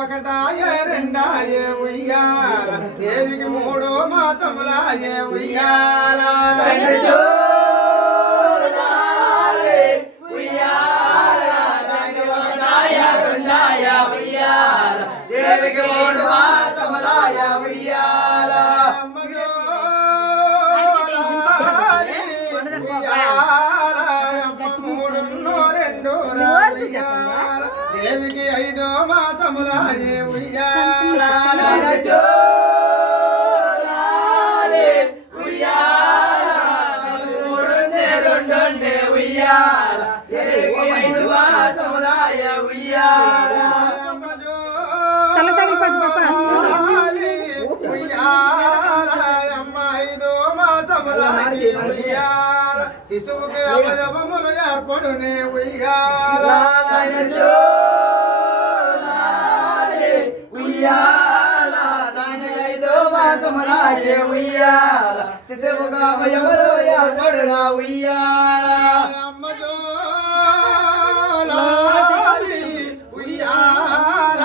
ఒకటాయ రెండాయ ఉయ్యాల దేవికి 3 మాసములాయ ఉయ్యాల దేవికి 3 మాసములాయ ఉయ్యాల దేవికి 5 మాసములాయే ఉయ్యాల ఉయ్యాల దేవికి 5 మాసములాయ ఉయ్యాల శిశువుకి అవయవములు ఏర్పడునే ఉయ్యాల ఉయ్యాల 5 మాసములాగే ఉయ్యాల శిశువుగా అవయవములు ఏర్పడునా ఉయ్యాల ఉయ్యాల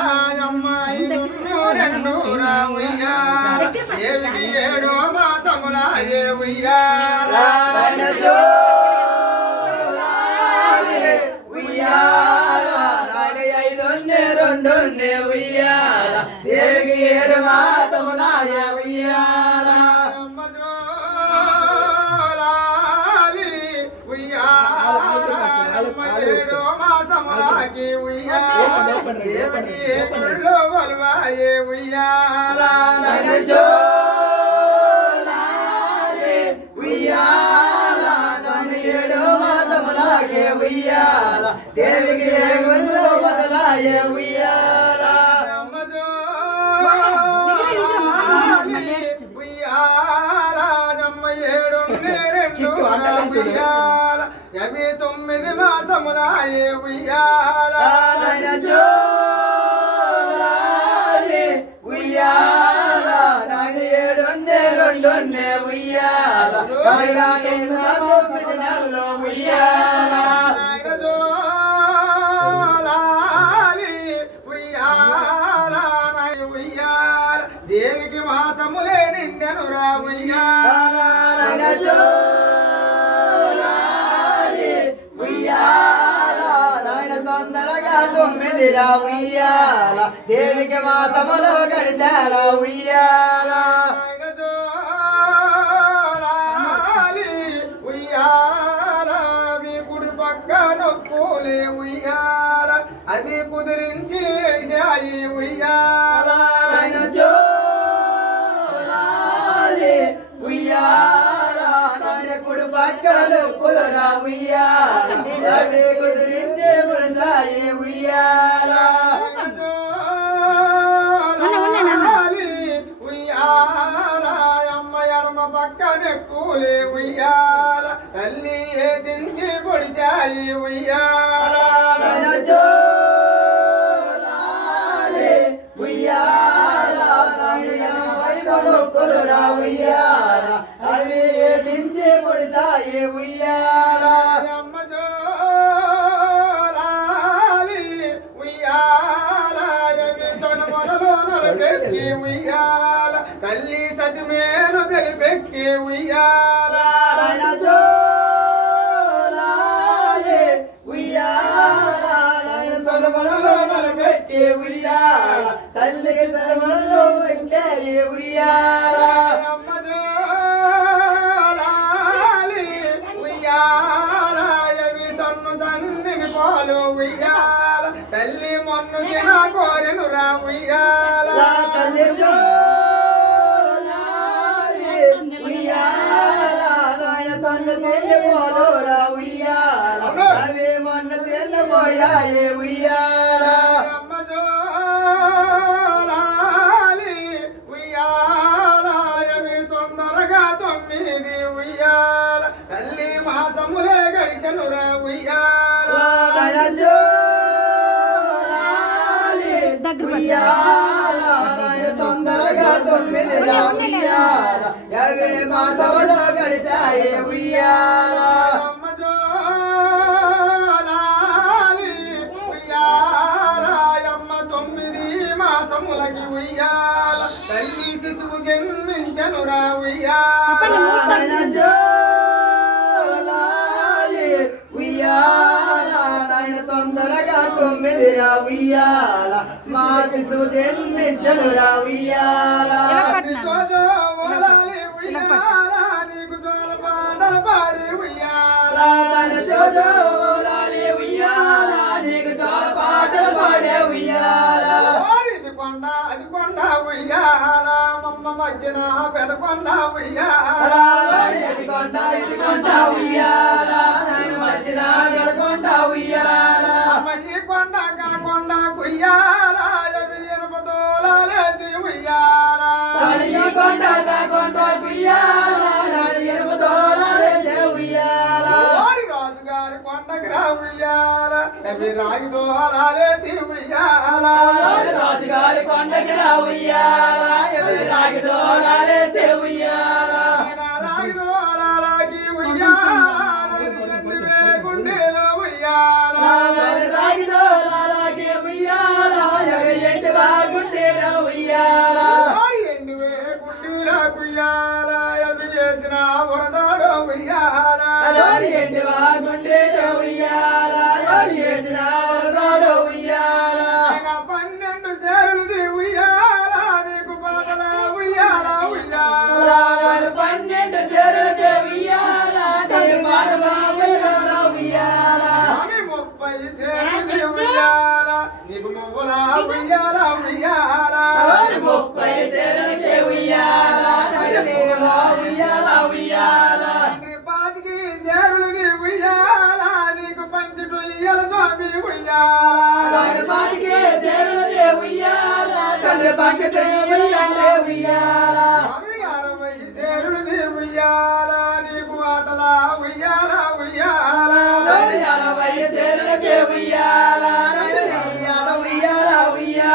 ఉయ్యాల 7 మాసములాగే ఉయ్యాల ఉయ్యాల 5 ఉయ్యాల దేవికి 7 మాసములాయ ఉయ్యాల ఉయ్యాల 7 మాసములాకి ఉయ్యాల దేవికి 7 వలువాయే ఉయ్యాల ఉయ్యాల 7 మాసములాగే ఉయ్యాల దేవికి 7 మొదలాయే ఉయ్యాల ఉయ్యాల 7 ఉయ్యాల 9 మాసములాయే ఉయ్యాల ఉయ్యాల 7 ఉయ్యాల 9 నెలలో ఉయ్యాల ఉయ్యాల దేవికి మాసములే నిండెనురా ఉయ్యాల ఉయ్యాల తొందరగా 9 రా ఉయ్యాల దేవికి మాసములో గడిచారా ఉయ్యాల ఉయ్యాల మీ కుడి పక్క నొప్పులే ఉయ్యాల అవి కుదిరించి వేసాయి ఉయ్యాల ఉయ్యాల కుడి పక్కన నొప్పులు రా ఉయ్యాల అవి కుదిరించి ముడిసాయి ఉయ్యాల ఉయ్యాల అమ్మ ఎడమ పక్కనే పూలే ఉయ్యాల తల్లి ఏదించి పొడిచాయి ఉయ్యాల ఉయ్యాల కొలురా ఉయ్యాల అవి ఏదించి పొడిసాయి ఉయ్యాల అమ్మ జోలాలి ఉయ్యాల అవి తొనమలలో నలపెక్కి ఉయ్యాల తల్లి సతిమేను తెలిపెక్కి ఉయ్యాల ఉయ్యాల తొనమలలో నలపెక్కి ఉయ్యాల తల్లికి సదమలలో పెంచాయి ఉయ్యాల అమ్మ జోలాలి ఉయ్యాల అవి సొన్ను తండ్రిని పాలు ఉయ్యాల తల్లి మొన్ను తిన కోరెను రా ఉయ్యాల తల్లి జోలాలి ఉయ్యాల నాయన సొన్ను తిని పాలు రా ఉయ్యాల అవి మొన్ను తిన్న పోయాయి ఉయ్యాల అమ్మ జోలాలి ఉయ్యాల అవి తొందరగా 9 ఉయ్యాల తల్లి మాసములే గడిచనురా ఉయ్యాల జోలాలి ఉయ్యాల తొందరగా 9 ఉయ్యాల 50 మాసములో గడిచాయి ఉయ్యాల అమ్మ జోలాలి ఉయ్యాల అమ్మ 9 మాసములకి ఉయ్యాల తల్లి శిశువు జన్మించనురా ఉయ్యాల నాయన జోలాలి ఉయ్యాల నాయన తొందరగా 9 రా ఉయ్యాల మా శిశువు జన్మించనురా ఉయ్యాల తండ్రి జోజోలాలి ఉయ్యాల నీకు జోల పాటలు పాడి ఉయ్యాల నాయన జోలాలి ఉయ్యాల నీకు జోల పాటలు పాడే ఉయ్యాల ఇది కొండ అది కొండ ఉయ్యాల మమ్మ మధ్యన పెదకొండ ఉయ్యాల ఇది కొండ ఉయ్యాల నాయన మధ్యన వెలకొండ ఉయ్యాల ఈ కొండ కాకొండ ఉయ్యాల ఎవి ఎనపదోలేసి ఉయ్యాల ఈ కొండ కాకొండ ఉయ్యాల ఎనుపు తోలాడేసే ఉయ్యాల ఓరి రాజుగారి కొండకి రా ఉయ్యాల ఎవి రాగి దోలాలేసి ఉయ్యాల రాజుగారి కొండకి రా ఉయ్యాల రాగి తోలాడేసే ఉయ్యాల రాగి దోలాలకి ఉయ్యాల గుండెలో ఉయ్యాల రాగి తోలాలకి ఉయ్యాల ఎండి బాగుండేలా ఉయ్యాల ఎండివే గుండెలా ఉయ్యాల ఎవి చేసిన వరదాడో ఉయ్యాల ఎండి బాగుండేలా ఉయ్యాల చేసిన వరదాడో ఉయ్యాల 12 సేరులది ఉయ్యాల నీకు పాటల ఉయ్యాల ఉయ్యాల 12 సేరులది ఉయ్యాల పాటలా ఉయ్యాల 30 సేరులది ఉయ్యాల నీకు మువ్వల ఉయ్యాల ఉయ్యాల 30 సేరులది ఉయ్యాల ఉయ్యాల ఉయ్యాల 25 సేరులది ఉయ్యాల నీకు పంచిటు ఇయ్యాల స్వామి ఉయ్యాల పాటికే సేరులది ఉయ్యాల తండ్రి పాకెట్ ఉయ్యాల